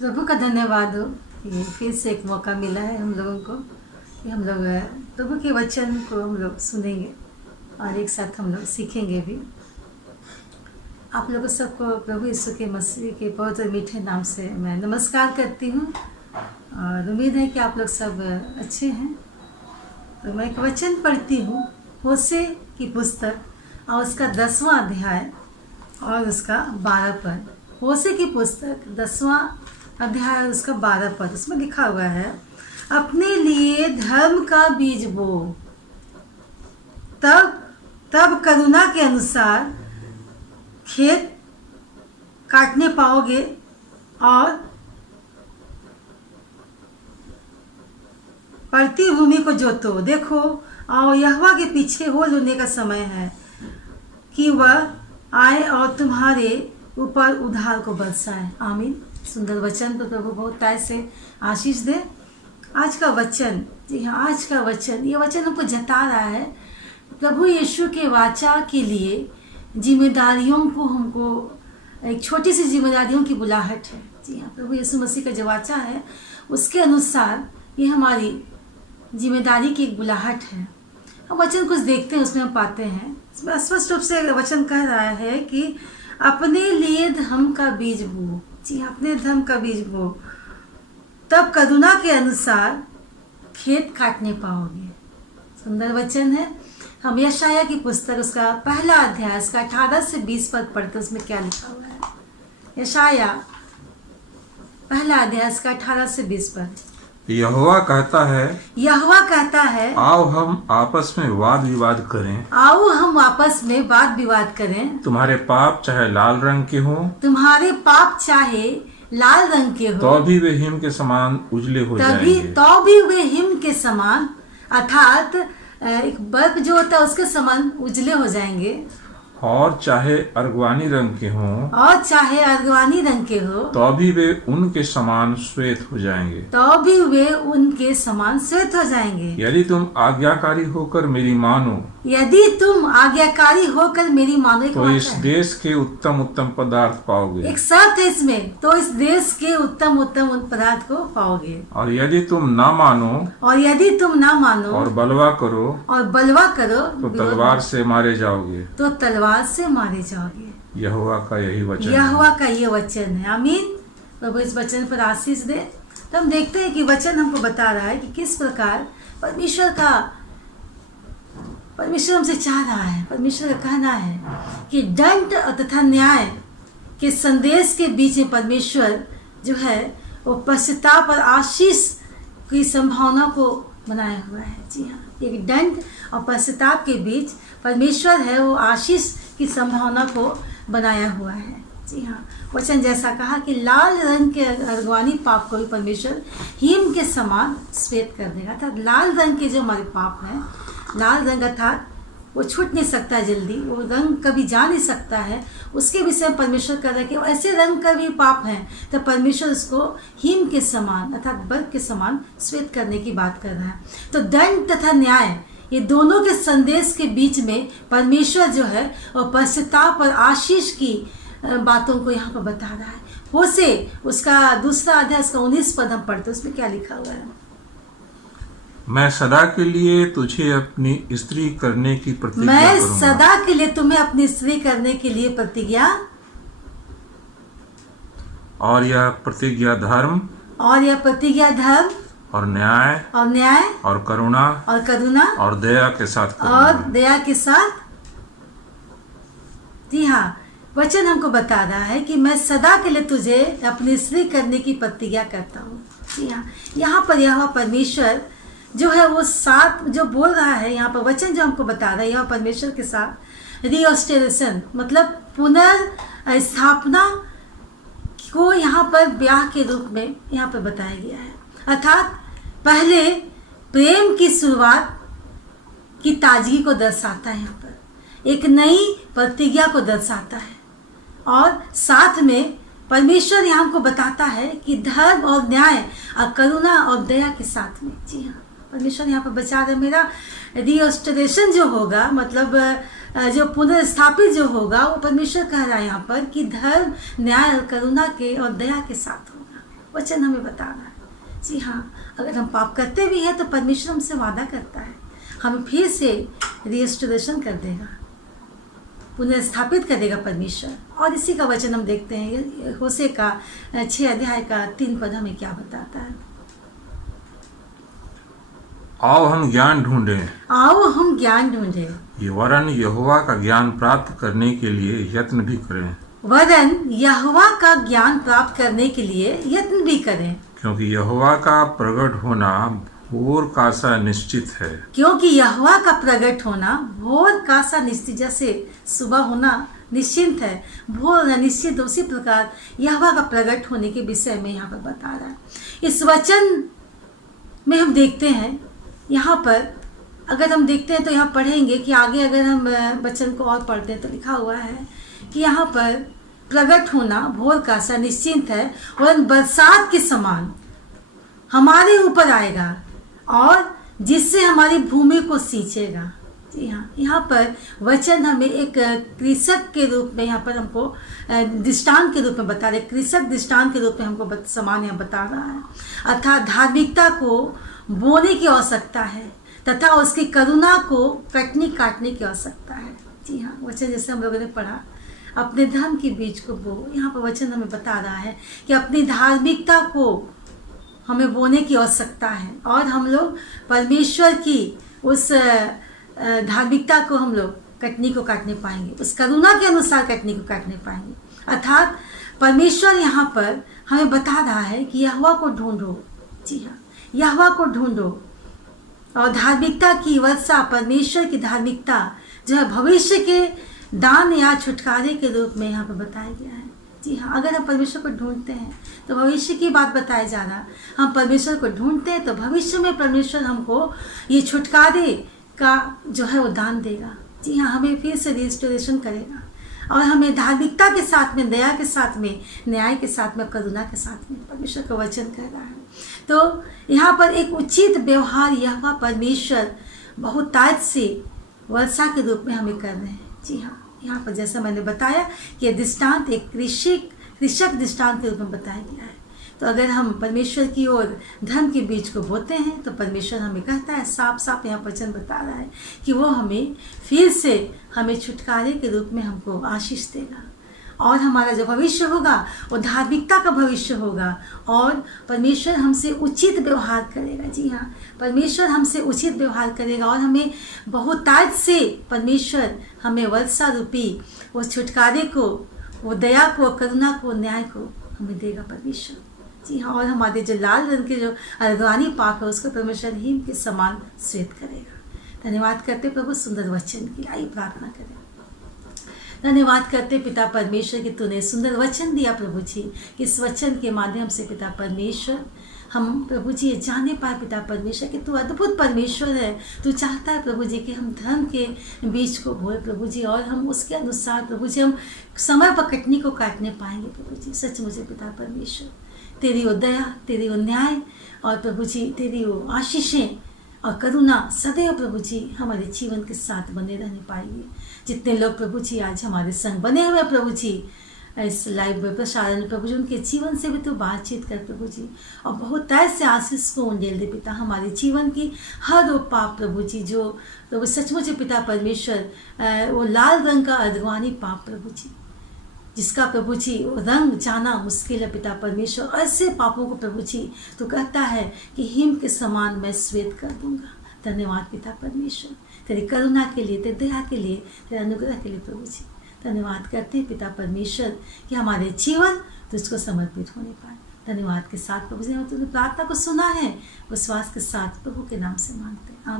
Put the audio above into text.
प्रभु का धन्यवाद हो कि फिर से एक मौका मिला है हम लोगों को कि हम लोग प्रभु के वचन को हम लोग सुनेंगे और एक साथ हम लोग सीखेंगे भी। आप लोगों सबको प्रभु यीशु के मसीह के बहुत मीठे नाम से मैं नमस्कार करती हूँ और उम्मीद है कि आप लोग सब अच्छे हैं। तो मैं एक वचन पढ़ती हूँ होशे की पुस्तक और उसका 10वां अध्याय और उसका 12 पद। होशे की पुस्तक 10वां अध्याय और उसका 12 पद, उसमें लिखा हुआ है, अपने लिए धर्म का बीज बो, तब करुणा के अनुसार खेत काटने पाओगे और पड़ती भूमि को जोतो। देखो और यहोवा के पीछे हो लेने का समय है कि वह आए और तुम्हारे ऊपर उधार को बरसाए। आमीन। सुंदर वचन तो प्रभु बहुत ताय से आशीष दे। आज का वचन, जी हाँ, आज का वचन, ये वचन हमको जता रहा है प्रभु यीशु के वाचा के लिए जिम्मेदारियों को, हमको एक छोटी सी जिम्मेदारियों की बुलाहट है। जी हाँ, प्रभु यीशु मसीह का जो वाचा है उसके अनुसार ये हमारी जिम्मेदारी की एक बुलाहट है। हम वचन कुछ देखते हैं, उसमें हम पाते हैं, स्पष्ट रूप से वचन कह रहा है कि अपने लिए धर्म का बीज बो। जी, अपने धर्म का बीज बो, तब करुणा के अनुसार खेत काटने पाओगे। सुंदर वचन है। हम यशाया की पुस्तक उसका पहला अध्याय उसका 18 से 20 पद पढ़ते, उसमें क्या लिखा हुआ है। यशाया पहला अध्याय उसका 18 से 20 पद। यहोवा कहता है, आओ हम आपस में वाद विवाद करें। आओ हम आपस में वाद विवाद करें। तुम्हारे पाप चाहे लाल रंग के हों, तुम्हारे पाप चाहे लाल रंग के हो, तो भी वे हिम के समान उजले हो जाएंगे। तो भी वे हिम के समान, अर्थात एक बर्फ जो होता है उसके समान उजले हो जाएंगे। और चाहे अर्गवानी रंग के हों, और चाहे अर्गवानी रंग के हो, तो भी वे उनके समान श्वेत हो जाएंगे। तो भी वे उनके समान श्वेत हो जाएंगे। यदि तुम आज्ञाकारी होकर मेरी मानो, यदि तुम आज्ञाकारी होकर मेरी मानो, तो इस देश के उत्तम उत्तम पदार्थ पाओगे। एक शर्त है इसमें, तो इस देश के उत्तम उत्तम पदार्थ को पाओगे। और यदि तुम ना मानो, और यदि तुम ना मानो और बलवा करो, तो तलवार से मारे जाओगे। तो तलवार से मारे जाओगे। यहोवा का यही वचन, यहोवा का ये वचन है। आमीन। प्रभु इस वचन पर आशीष दे। तो हम देखते हैं कि वचन हमको बता रहा है कि किस प्रकार परमेश्वर हमसे चाह रहा है। परमेश्वर का कहना है कि दंड तथा न्याय के संदेश के बीच में परमेश्वर जो है वो पश्चाताप और आशीष की संभावना को बनाया हुआ है। जी हाँ, एक दंड और पश्चाताप के बीच परमेश्वर है वो आशीष की संभावना को बनाया हुआ है। जी हाँ, वचन जैसा कहा कि लाल रंग के अर्गवानी पाप को भी परमेश्वर हिम के समान श्वेत कर देगा। अर्थात लाल रंग के जो हमारे पाप हैं, लाल रंग अर्थात वो छूट नहीं सकता जल्दी, वो रंग कभी जा नहीं सकता है, उसके विषय में परमेश्वर कर रहा है कि ऐसे रंग का भी पाप है तो परमेश्वर उसको हिम के समान अर्थात बर्फ के समान श्वेत करने की बात कर रहा है। तो दंड तथा न्याय ये दोनों के संदेश के बीच में परमेश्वर जो है और पश्चाताप और आशीष की बातों को यहाँ पर बता रहा है। होशे उसका 2 अध्याय उसका 19 पद हम पढ़ते, उसमें क्या लिखा हुआ है। मैं सदा के लिए तुझे अपनी स्त्री करने की प्रतिज्ञा मैं करूंगा। सदा के लिए तुम्हें अपनी स्त्री करने के लिए प्रतिज्ञा, और यह प्रतिज्ञा धर्म, और यह प्रतिज्ञा धर्म और न्याय और करुणा और दया के साथ जी हाँ, वचन हमको बता रहा है कि मैं सदा के लिए तुझे अपनी स्त्री करने की प्रतिज्ञा करता हूँ। जी हाँ, यहाँ पर यह परमेश्वर जो है वो साथ जो बोल रहा है, यहाँ पर वचन जो हमको बता रहा है, यह परमेश्वर के साथ रिस्टोरेशन मतलब पुनर्स्थापना को यहाँ पर ब्याह के रूप में यहाँ पर बताया गया है। अर्थात पहले प्रेम की शुरुआत की ताजगी को दर्शाता है, यहाँ पर एक नई प्रतिज्ञा को दर्शाता है, और साथ में परमेश्वर यहाँ हमको बताता है कि धर्म और न्याय और करुणा और दया के साथ में। जी हाँ, परमेश्वर यहाँ पर बचा रहे। मेरा रिस्टोरेशन जो होगा मतलब जो पुनर्स्थापित जो होगा वो परमेश्वर कह रहा है यहाँ पर कि धर्म न्याय और करुणा के और दया के साथ होगा। वचन हमें बता रहा है। जी हाँ, अगर हम पाप करते भी हैं तो परमेश्वर हमसे वादा करता है हमें फिर से रिस्टोरेशन कर देगा, पुनर्स्थापित कर देगा परमेश्वर। और इसी का वचन हम देखते हैं होशे का 6 अध्याय का 3 पद हमें क्या बताता है। आओ हम ज्ञान ढूंढें, आओ हम ज्ञान ढूंढें, ये वरन यहोवा का ज्ञान प्राप्त करने के लिए यत्न भी करें, वरन यहोवा का ज्ञान प्राप्त करने के लिए यत्न भी करें, क्योंकि यहोवा का प्रकट होना भोर का सा निश्चित है। क्योंकि यहोवा का प्रकट होना भोर का सा निश्चित, जैसे सुबह होना निश्चिंत है, भोर होना निश्चित, उसी प्रकार यहोवा का प्रकट होने के विषय में यहाँ पर बता रहा है। इस वचन में हम देखते हैं, यहाँ पर अगर हम देखते हैं तो यहाँ पढ़ेंगे कि आगे अगर हम वचन को और पढ़ते हैं तो लिखा हुआ है कि यहाँ पर प्रकट होना भोर का सा निश्चिंत है और बरसात के समान हमारे ऊपर आएगा और जिससे हमारी भूमि को सींचेगा। जी हाँ, यहाँ पर वचन हमें एक कृषक के रूप में यहाँ पर हमको दृष्टांत के रूप में बता रहे, कृषक दृष्टांत के रूप में हमको समान यहाँ बता रहा है। अर्थात धार्मिकता को बोने की आवश्यकता है तथा उसकी करुणा को कटनी काटने की आवश्यकता है। जी हाँ, वचन जैसे हम लोगों ने पढ़ा, अपने धर्म के बीज को बो। यहाँ पर वचन हमें बता रहा है कि अपनी धार्मिकता को हमें बोने की आवश्यकता है और हम लोग परमेश्वर की उस धार्मिकता को हम लोग कटनी को काटने पाएंगे, उस करुणा के अनुसार कटनी को काटने पाएंगे। अर्थात परमेश्वर यहाँ पर हमें बता रहा है कि यहोवा को ढूंढो। जी हाँ, यहोवा को ढूंढो और धार्मिकता की वर्षा, परमेश्वर की धार्मिकता जो है भविष्य के दान या छुटकारे के रूप में यहाँ पर बताया गया है। जी हाँ, अगर हम परमेश्वर को ढूंढते हैं तो भविष्य की बात बताया जा रहा, हम परमेश्वर को ढूंढते हैं तो भविष्य में परमेश्वर हमको ये छुटकारे का जो है वो दान देगा। जी हाँ, हमें फिर से रिस्टोरेशन करेगा और हमें धार्मिकता के साथ में, दया के साथ में, न्याय के साथ में, करुणा के साथ में परमेश्वर का वचन कह रहा है। तो यहाँ पर एक उचित व्यवहार यहोवा परमेश्वर बहुतायत से वर्षा के रूप में हमें कर रहे हैं। जी हाँ, यहाँ पर जैसा मैंने बताया कि दृष्टांत एक कृषक दृष्टांत के रूप में बताया गया है। तो अगर हम परमेश्वर की ओर धर्म के बीज को बोते हैं तो परमेश्वर हमें कहता है, साफ साफ यहाँ वचन बता रहा है कि वो हमें फिर से हमें छुटकारे के रूप में हमको आशीष देगा और हमारा जो भविष्य होगा वो धार्मिकता का भविष्य होगा और परमेश्वर हमसे उचित व्यवहार करेगा। जी हाँ, परमेश्वर हमसे उचित व्यवहार करेगा और हमें बहुतायत से परमेश्वर हमें वर्षा रूपी वो छुटकारे को, वो दया को, करुणा को, न्याय को हमें देगा परमेश्वर। जी हाँ, और हमारे जो लाल रंग के जो अर्धवानी पाप है उसको परमेश्वर हिम के समान श्वेत करेगा। धन्यवाद करते प्रभु सुंदर वचन की। आइए प्रार्थना करें। धन्यवाद करते पिता परमेश्वर कि तूने सुंदर वचन दिया प्रभु जी। इस वचन के माध्यम से पिता परमेश्वर हम प्रभु जी ये जाने पाए पिता परमेश्वर कि तू अद्भुत परमेश्वर है। तू चाहता है प्रभु जी कि हम धर्म के बीज को बोए प्रभु जी और हम उसके अनुसार प्रभु जी हम समय पर कटनी को काटने पाएंगे प्रभु जी। सच मुझे पिता परमेश्वर तेरी वो दया, तेरी वो न्याय और प्रभु जी तेरी वो आशीषें और करुणा सदैव प्रभु जी हमारे जीवन के साथ बने रहने पाएंगे। जितने लोग प्रभु जी आज हमारे संग बने हुए प्रभु जी इस लाइव प्रसारण प्रभु जी, उनके जीवन से भी तो बातचीत कर प्रभु जी और बहुत ऐसे आशीष को उंडेल दे पिता हमारे जीवन की हर वो पाप प्रभु जी जो प्रभु सचमुच पिता परमेश्वर वो लाल रंग का अर्धवानी पाप प्रभु जी जिसका प्रभु जी वो रंग जाना मुश्किल है पिता परमेश्वर। ऐसे पापों को प्रभु जी तो कहता है कि हिम के समान मैं श्वेत कर दूंगा। धन्यवाद पिता परमेश्वर तेरी करुणा के लिए, तेरी दया के लिए, तेरे अनुग्रह के लिए प्रभु जी। धन्यवाद करते हैं पिता परमेश्वर कि हमारे जीवन तुझको समर्पित होने पाए। धन्यवाद के साथ प्रभु जी, तूने प्रार्थना को सुना है, विश्वास के साथ प्रभु के नाम से मांगते हैं।